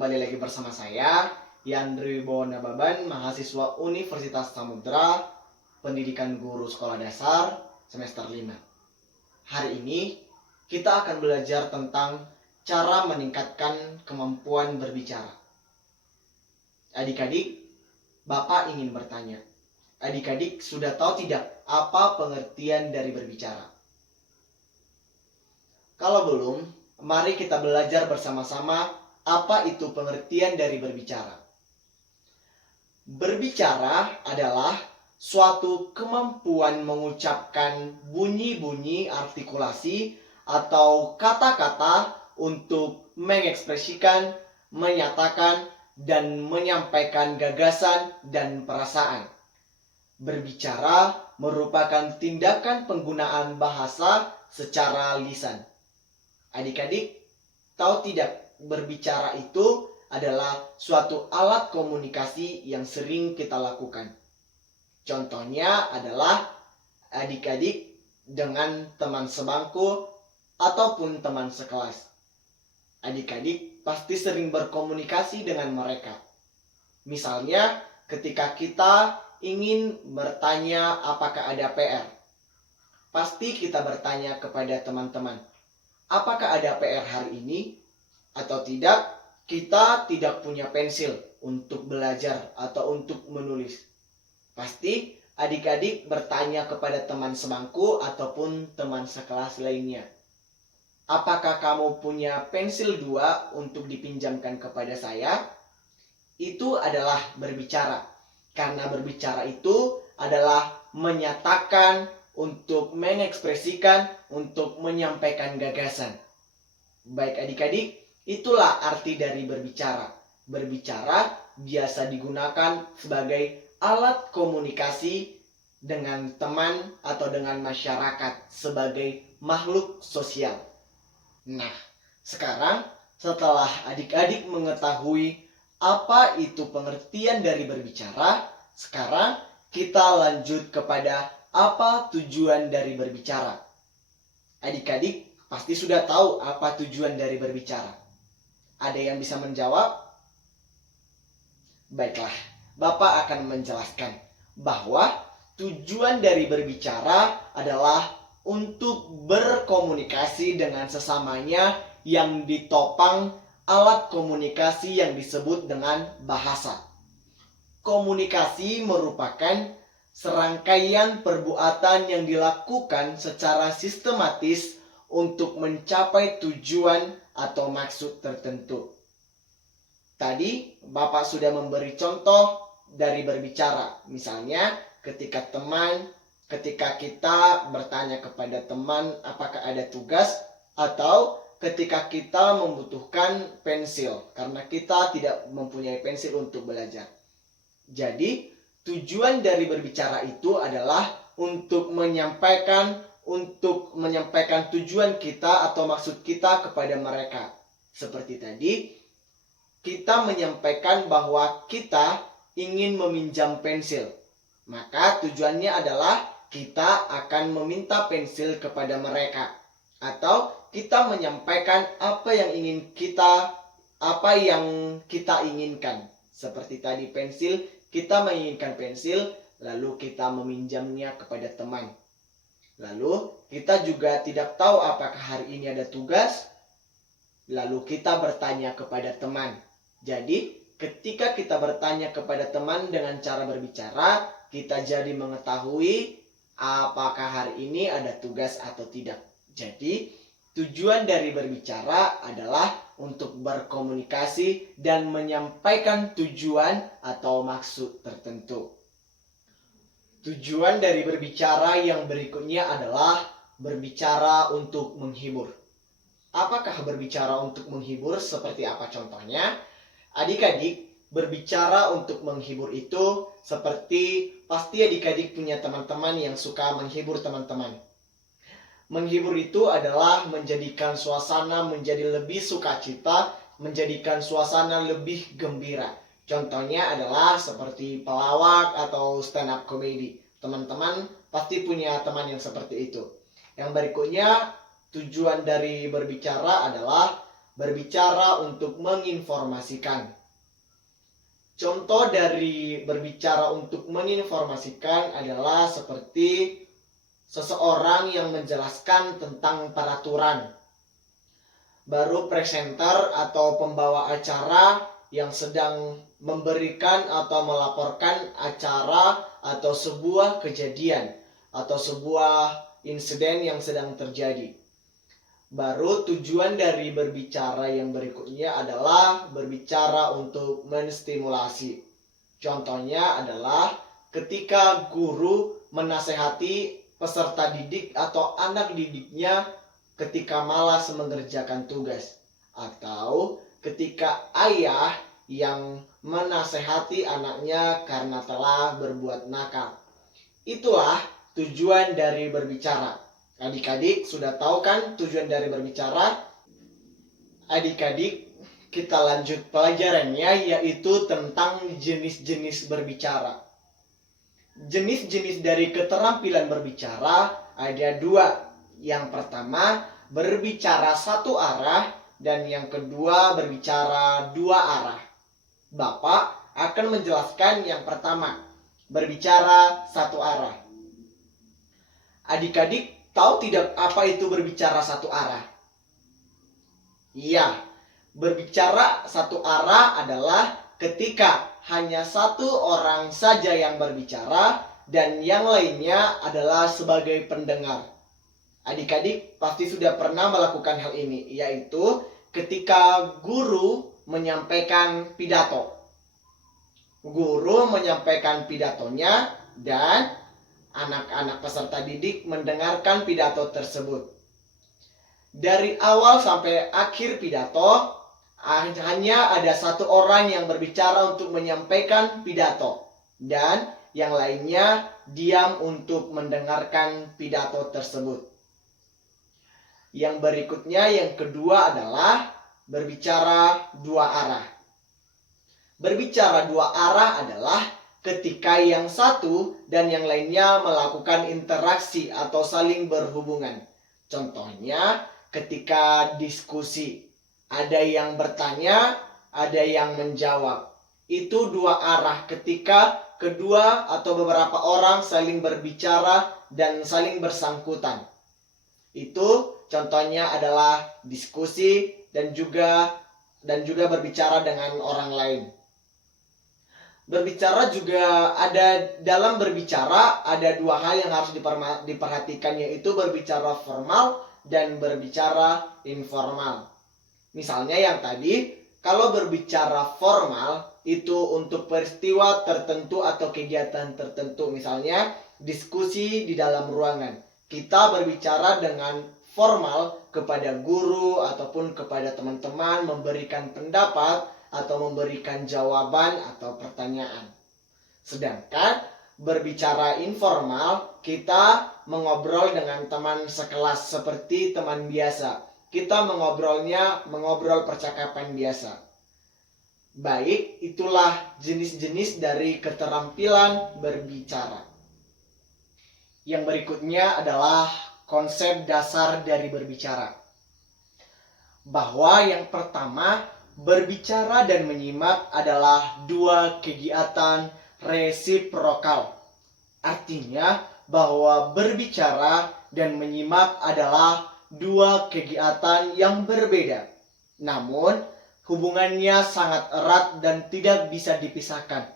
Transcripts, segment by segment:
kembali lagi bersama saya, Yandri Bonababan, mahasiswa Universitas Samudra, pendidikan guru sekolah dasar, semester 5. Hari ini, kita akan belajar tentang cara meningkatkan kemampuan berbicara. Adik-adik, Bapak ingin bertanya, adik-adik sudah tahu tidak apa pengertian dari berbicara? Kalau belum, mari kita belajar bersama-sama apa itu pengertian dari berbicara. Berbicara adalah suatu kemampuan mengucapkan bunyi-bunyi artikulasi atau kata-kata untuk mengekspresikan, menyatakan, dan menyampaikan gagasan dan perasaan. Berbicara merupakan tindakan penggunaan bahasa secara lisan. Adik-adik, tahu tidak, berbicara itu adalah suatu alat komunikasi yang sering kita lakukan. Contohnya adalah adik-adik dengan teman sebangku ataupun teman sekelas. Adik-adik pasti sering berkomunikasi dengan mereka. Misalnya, ketika kita ingin bertanya apakah ada PR, pasti kita bertanya kepada teman-teman, apakah ada PR hari ini? Atau tidak, kita tidak punya pensil untuk belajar atau untuk menulis. Pasti adik-adik bertanya kepada teman sebangku ataupun teman sekelas lainnya. Apakah kamu punya pensil 2 untuk dipinjamkan kepada saya? Itu adalah berbicara. Karena berbicara itu adalah menyatakan, untuk mengekspresikan, untuk menyampaikan gagasan. Baik adik-adik, itulah arti dari berbicara. Berbicara biasa digunakan sebagai alat komunikasi dengan teman atau dengan masyarakat sebagai makhluk sosial. Nah, sekarang setelah adik-adik mengetahui apa itu pengertian dari berbicara, sekarang kita lanjut kepada apa tujuan dari berbicara. Adik-adik pasti sudah tahu apa tujuan dari berbicara. Ada yang bisa menjawab? Baiklah, Bapak akan menjelaskan bahwa tujuan dari berbicara adalah untuk berkomunikasi dengan sesamanya yang ditopang alat komunikasi yang disebut dengan bahasa. Komunikasi merupakan serangkaian perbuatan yang dilakukan secara sistematis untuk mencapai tujuan atau maksud tertentu. Tadi Bapak sudah memberi contoh dari berbicara. Misalnya ketika kita bertanya kepada teman apakah ada tugas, atau ketika kita membutuhkan pensil karena kita tidak mempunyai pensil untuk belajar. Jadi tujuan dari berbicara itu adalah untuk menyampaikan tujuan kita atau maksud kita kepada mereka. Seperti tadi, kita menyampaikan bahwa kita ingin meminjam pensil. Maka tujuannya adalah kita akan meminta pensil kepada mereka. Atau kita menyampaikan apa yang kita inginkan. Seperti tadi pensil, kita menginginkan pensil, lalu kita meminjamnya kepada teman. Lalu kita juga tidak tahu apakah hari ini ada tugas, lalu kita bertanya kepada teman. Jadi ketika kita bertanya kepada teman dengan cara berbicara, kita jadi mengetahui apakah hari ini ada tugas atau tidak. Jadi tujuan dari berbicara adalah untuk berkomunikasi dan menyampaikan tujuan atau maksud tertentu. Tujuan dari berbicara yang berikutnya adalah berbicara untuk menghibur. Apakah berbicara untuk menghibur? Seperti apa contohnya? Adik-adik, berbicara untuk menghibur itu seperti pasti adik-adik punya teman-teman yang suka menghibur teman-teman. Menghibur itu adalah menjadikan suasana menjadi lebih sukacita, menjadikan suasana lebih gembira. Contohnya adalah seperti pelawak atau stand up comedy. Teman-teman pasti punya teman yang seperti itu. Yang berikutnya, tujuan dari berbicara adalah berbicara untuk menginformasikan. Contoh dari berbicara untuk menginformasikan adalah seperti seseorang yang menjelaskan tentang peraturan. Baru presenter atau pembawa acara yang sedang memberikan atau melaporkan acara atau sebuah kejadian atau sebuah insiden yang sedang terjadi. Baru tujuan dari berbicara yang berikutnya adalah berbicara untuk menstimulasi. Contohnya adalah ketika guru menasehati peserta didik atau anak didiknya ketika malas mengerjakan tugas. Atau ketika ayah yang menasehati anaknya karena telah berbuat nakal. Itulah tujuan dari berbicara. Adik-adik sudah tahu kan tujuan dari berbicara? Adik-adik, kita lanjut pelajarannya, yaitu tentang jenis-jenis berbicara. Jenis-jenis dari keterampilan berbicara ada dua. Yang pertama, berbicara satu arah, dan yang kedua, berbicara dua arah. Bapak akan menjelaskan yang pertama, berbicara satu arah. Adik-adik tahu tidak apa itu berbicara satu arah? Iya, berbicara satu arah adalah ketika hanya satu orang saja yang berbicara dan yang lainnya adalah sebagai pendengar. Adik-adik pasti sudah pernah melakukan hal ini, yaitu ketika guru menyampaikan pidato. Guru menyampaikan pidatonya dan anak-anak peserta didik mendengarkan pidato tersebut. Dari awal sampai akhir pidato, hanya ada satu orang yang berbicara untuk menyampaikan pidato. Dan yang lainnya diam untuk mendengarkan pidato tersebut. Yang berikutnya, yang kedua adalah berbicara dua arah. Berbicara dua arah adalah ketika yang satu dan yang lainnya melakukan interaksi atau saling berhubungan. Contohnya ketika diskusi, ada yang bertanya, ada yang menjawab. Itu dua arah ketika kedua atau beberapa orang saling berbicara dan saling bersangkutan. Itu contohnya adalah diskusi dan juga berbicara dengan orang lain. Berbicara juga ada, dalam berbicara ada dua hal yang harus diperhatikan, yaitu berbicara formal dan berbicara informal. Misalnya yang tadi, kalau berbicara formal itu untuk peristiwa tertentu atau kegiatan tertentu. Misalnya diskusi di dalam ruangan. Kita berbicara dengan formal kepada guru ataupun kepada teman-teman, memberikan pendapat atau memberikan jawaban atau pertanyaan. Sedangkan berbicara informal, kita mengobrol dengan teman sekelas seperti teman biasa. Kita mengobrol percakapan biasa. Baik, itulah jenis-jenis dari keterampilan berbicara. Yang berikutnya adalah konsep dasar dari berbicara. Bahwa yang pertama, berbicara dan menyimak adalah dua kegiatan resiprokal. Artinya bahwa berbicara dan menyimak adalah dua kegiatan yang berbeda. Namun hubungannya sangat erat dan tidak bisa dipisahkan.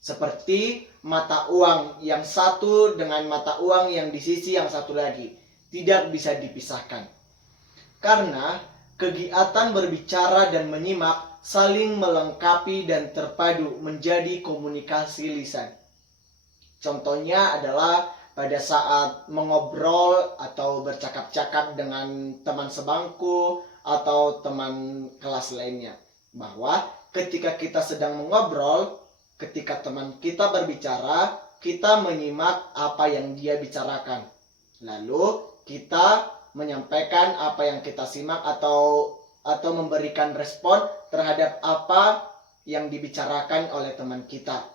Seperti mata uang yang satu dengan mata uang yang di sisi yang satu lagi. Tidak bisa dipisahkan. Karena kegiatan berbicara dan menyimak saling melengkapi dan terpadu menjadi komunikasi lisan. Contohnya adalah pada saat mengobrol atau bercakap-cakap dengan teman sebangku atau teman kelas lainnya. Bahwa ketika kita sedang mengobrol, ketika teman kita berbicara, kita menyimak apa yang dia bicarakan. Lalu kita menyampaikan apa yang kita simak atau memberikan respon terhadap apa yang dibicarakan oleh teman kita,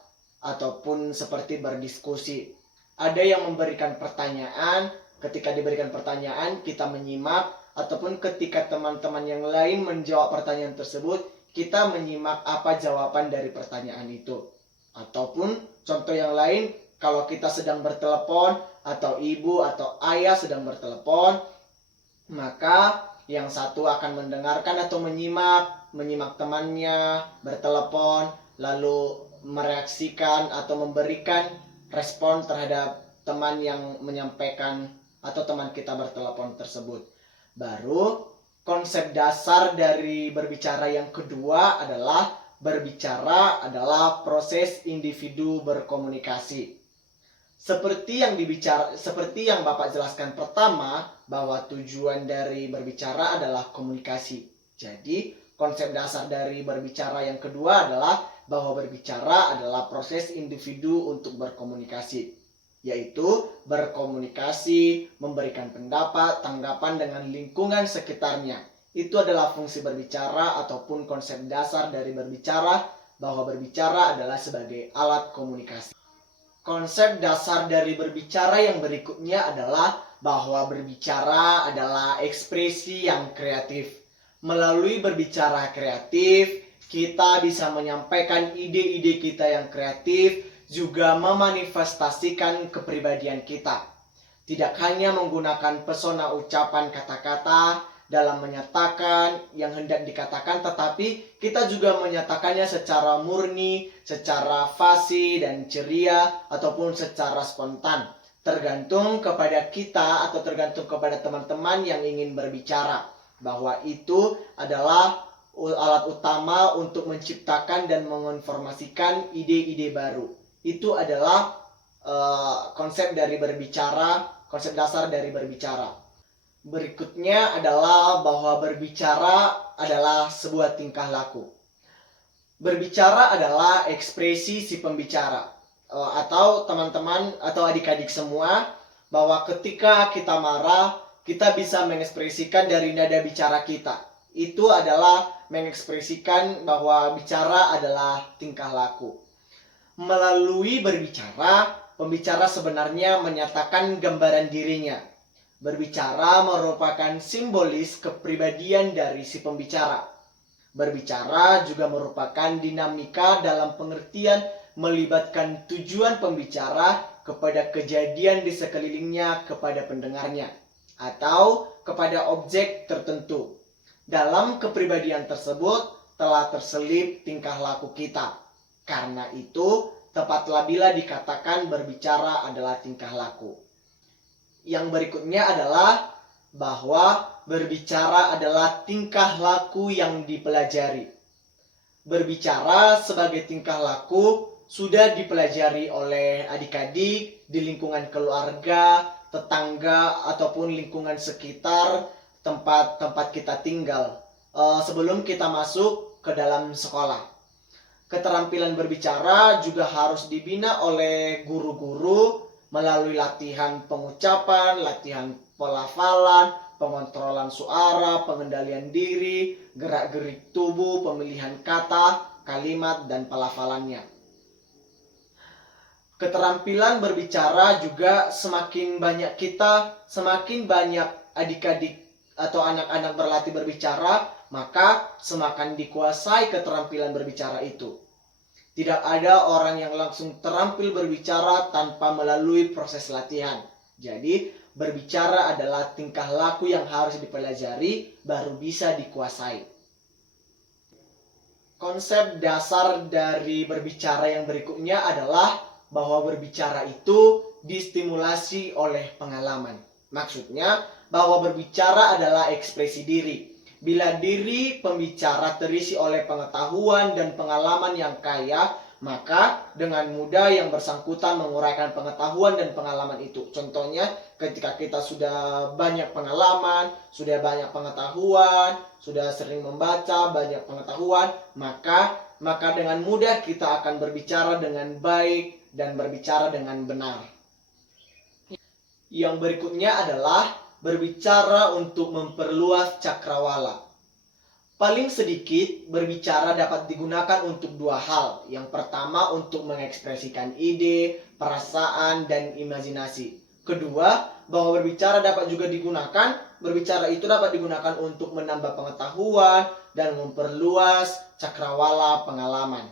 ataupun seperti berdiskusi. Ada yang memberikan pertanyaan, ketika diberikan pertanyaan kita menyimak ataupun ketika teman-teman yang lain menjawab pertanyaan tersebut, kita menyimak apa jawaban dari pertanyaan itu. Ataupun contoh yang lain, kalau kita sedang bertelepon atau ibu atau ayah sedang bertelepon, maka yang satu akan mendengarkan atau menyimak temannya bertelepon, lalu mereaksikan atau memberikan respon terhadap teman yang menyampaikan atau teman kita bertelepon tersebut. Baru konsep dasar dari berbicara yang kedua adalah berbicara adalah proses individu berkomunikasi. Seperti yang Bapak jelaskan pertama, bahwa tujuan dari berbicara adalah komunikasi. Jadi, konsep dasar dari berbicara yang kedua adalah bahwa berbicara adalah proses individu untuk berkomunikasi, yaitu berkomunikasi, memberikan pendapat, tanggapan dengan lingkungan sekitarnya. Itu adalah fungsi berbicara ataupun konsep dasar dari berbicara, bahwa berbicara adalah sebagai alat komunikasi. Konsep dasar dari berbicara yang berikutnya adalah bahwa berbicara adalah ekspresi yang kreatif. Melalui berbicara kreatif, kita bisa menyampaikan ide-ide kita yang kreatif, juga memanifestasikan kepribadian kita. Tidak hanya menggunakan pesona ucapan kata-kata dalam menyatakan yang hendak dikatakan, tetapi kita juga menyatakannya secara murni, secara fasih dan ceria, ataupun secara spontan. Tergantung kepada kita atau tergantung kepada teman-teman yang ingin berbicara, bahwa itu adalah alat utama untuk menciptakan dan menginformasikan ide-ide baru. Itu adalah konsep dari berbicara, konsep dasar dari berbicara. Berikutnya adalah bahwa berbicara adalah sebuah tingkah laku. Berbicara adalah ekspresi si pembicara. Atau teman-teman atau adik-adik semua, bahwa ketika kita marah, kita bisa mengekspresikan dari nada bicara kita. Itu adalah mengekspresikan bahwa bicara adalah tingkah laku. Melalui berbicara, pembicara sebenarnya menyatakan gambaran dirinya. Berbicara merupakan simbolis kepribadian dari si pembicara. Berbicara juga merupakan dinamika dalam pengertian melibatkan tujuan pembicara kepada kejadian di sekelilingnya kepada pendengarnya, atau kepada objek tertentu. Dalam kepribadian tersebut telah terselip tingkah laku kita. Karena itu, tepatlah bila dikatakan berbicara adalah tingkah laku. Yang berikutnya adalah bahwa berbicara adalah tingkah laku yang dipelajari. Berbicara sebagai tingkah laku sudah dipelajari oleh adik-adik di lingkungan keluarga, tetangga, ataupun lingkungan sekitar tempat kita tinggal sebelum kita masuk ke dalam sekolah. Keterampilan berbicara juga harus dibina oleh guru-guru melalui latihan pengucapan, latihan pelafalan, pengontrolan suara, pengendalian diri, gerak-gerik tubuh, pemilihan kata, kalimat, dan pelafalannya. Keterampilan berbicara juga semakin banyak adik-adik atau anak-anak berlatih berbicara, maka semakin dikuasai keterampilan berbicara itu. Tidak ada orang yang langsung terampil berbicara tanpa melalui proses latihan. Jadi, berbicara adalah tingkah laku yang harus dipelajari baru bisa dikuasai. Konsep dasar dari berbicara yang berikutnya adalah bahwa berbicara itu distimulasi oleh pengalaman. Maksudnya, bahwa berbicara adalah ekspresi diri. Bila diri pembicara terisi oleh pengetahuan dan pengalaman yang kaya, maka dengan mudah yang bersangkutan menguraikan pengetahuan dan pengalaman itu. Contohnya, ketika kita sudah banyak pengalaman, sudah banyak pengetahuan, sudah sering membaca banyak pengetahuan, maka dengan mudah kita akan berbicara dengan baik dan berbicara dengan benar. Yang berikutnya adalah berbicara untuk memperluas cakrawala. Paling sedikit, berbicara dapat digunakan untuk dua hal. Yang pertama, untuk mengekspresikan ide, perasaan, dan imajinasi. Kedua, bahwa berbicara dapat juga digunakan berbicara itu dapat digunakan untuk menambah pengetahuan dan memperluas cakrawala pengalaman.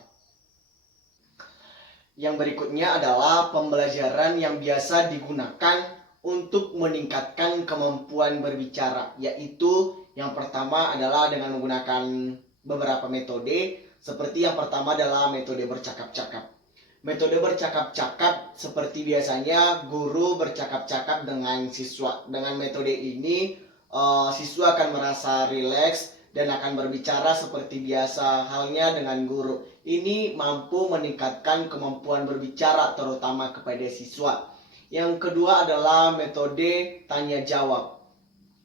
Yang berikutnya adalah pembelajaran yang biasa digunakan untuk meningkatkan kemampuan berbicara, yaitu yang pertama adalah dengan menggunakan beberapa metode. Seperti yang pertama adalah metode bercakap-cakap. Metode bercakap-cakap seperti biasanya guru bercakap-cakap dengan siswa. Dengan metode ini siswa akan merasa rileks dan akan berbicara seperti biasa halnya dengan guru. Ini mampu meningkatkan kemampuan berbicara terutama kepada siswa. Yang kedua adalah metode tanya jawab.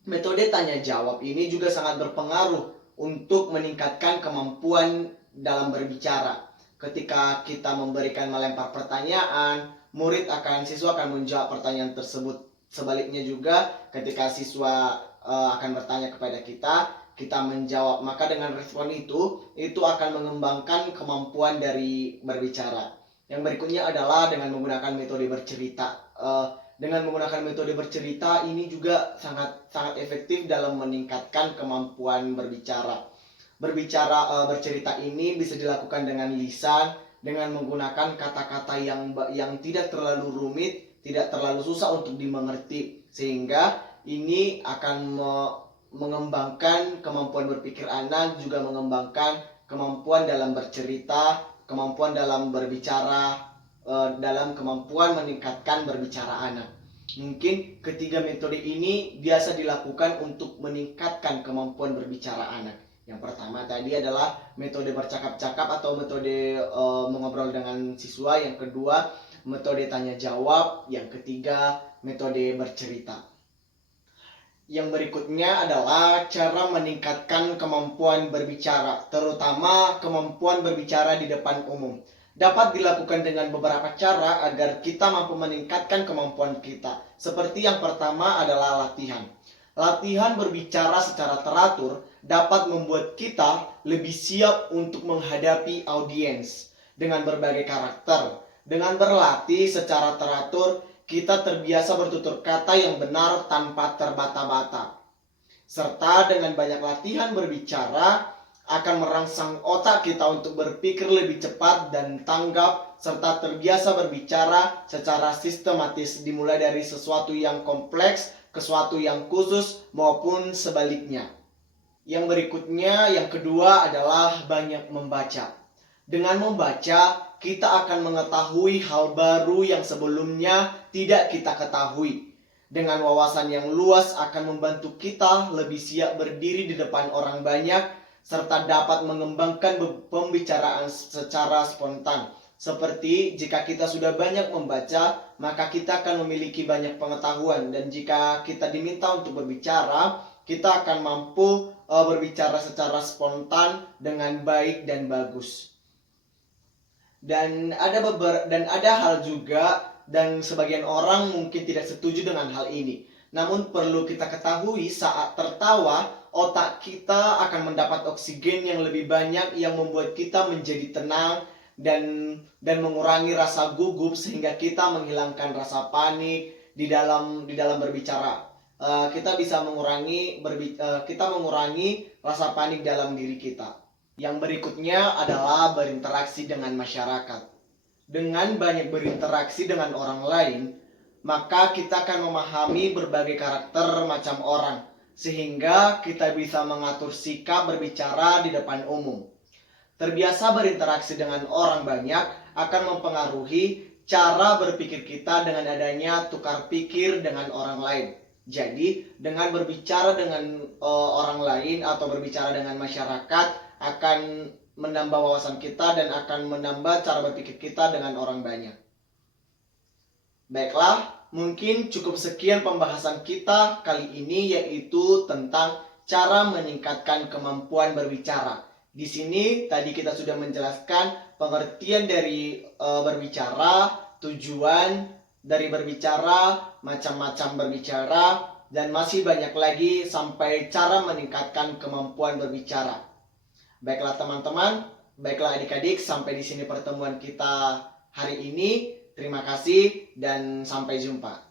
Metode tanya jawab ini juga sangat berpengaruh untuk meningkatkan kemampuan dalam berbicara. Ketika kita memberikan melempar pertanyaan, siswa akan menjawab pertanyaan tersebut. Sebaliknya juga ketika siswa akan bertanya kepada kita menjawab, maka dengan respon itu akan mengembangkan kemampuan dari berbicara. Yang berikutnya adalah dengan menggunakan metode bercerita. Dengan menggunakan metode bercerita ini juga sangat efektif dalam meningkatkan kemampuan berbicara. Bercerita ini bisa dilakukan dengan lisan, dengan menggunakan kata-kata yang tidak terlalu rumit, tidak terlalu susah untuk dimengerti, sehingga ini akan mengembangkan kemampuan berpikir anak, juga mengembangkan kemampuan dalam bercerita, kemampuan dalam berbicara, dalam kemampuan meningkatkan berbicara anak. Mungkin ketiga metode ini biasa dilakukan untuk meningkatkan kemampuan berbicara anak. Yang pertama tadi adalah metode bercakap-cakap atau metode mengobrol dengan siswa. Yang kedua metode tanya jawab. Yang ketiga metode bercerita. Yang berikutnya adalah cara meningkatkan kemampuan berbicara, terutama kemampuan berbicara di depan umum. Dapat dilakukan dengan beberapa cara agar kita mampu meningkatkan kemampuan kita. Seperti yang pertama adalah latihan. Latihan berbicara secara teratur dapat membuat kita lebih siap untuk menghadapi audiens dengan berbagai karakter. Dengan berlatih secara teratur, kita terbiasa bertutur kata yang benar tanpa terbata-bata. Serta dengan banyak latihan berbicara akan merangsang otak kita untuk berpikir lebih cepat dan tanggap, serta terbiasa berbicara secara sistematis, dimulai dari sesuatu yang kompleks ke sesuatu yang khusus maupun sebaliknya. Yang berikutnya, yang kedua adalah banyak membaca. Dengan membaca, kita akan mengetahui hal baru yang sebelumnya tidak kita ketahui. Dengan wawasan yang luas akan membantu kita lebih siap berdiri di depan orang banyak, serta dapat mengembangkan pembicaraan secara spontan. Seperti jika kita sudah banyak membaca, maka kita akan memiliki banyak pengetahuan. Dan jika kita diminta untuk berbicara, kita akan mampu berbicara secara spontan dengan baik dan bagus. Dan ada hal juga, dan sebagian orang mungkin tidak setuju dengan hal ini. Namun perlu kita ketahui, saat tertawa, otak kita akan mendapat oksigen yang lebih banyak yang membuat kita menjadi tenang dan mengurangi rasa gugup, sehingga kita menghilangkan rasa panik di dalam berbicara. Kita bisa mengurangi rasa panik dalam diri kita. Yang berikutnya adalah berinteraksi dengan masyarakat. Dengan banyak berinteraksi dengan orang lain, maka kita akan memahami berbagai karakter macam orang, sehingga kita bisa mengatur sikap berbicara di depan umum. Terbiasa berinteraksi dengan orang banyak akan mempengaruhi cara berpikir kita dengan adanya tukar pikir dengan orang lain. Jadi, dengan berbicara dengan orang lain atau berbicara dengan masyarakat akan menambah wawasan kita dan akan menambah cara berpikir kita dengan orang banyak. Baiklah, mungkin cukup sekian pembahasan kita kali ini, yaitu tentang cara meningkatkan kemampuan berbicara. Di sini tadi kita sudah menjelaskan pengertian dari berbicara, tujuan dari berbicara, macam-macam berbicara, dan masih banyak lagi sampai cara meningkatkan kemampuan berbicara. Baiklah teman-teman, baiklah adik-adik, sampai di sini pertemuan kita hari ini. Terima kasih dan sampai jumpa.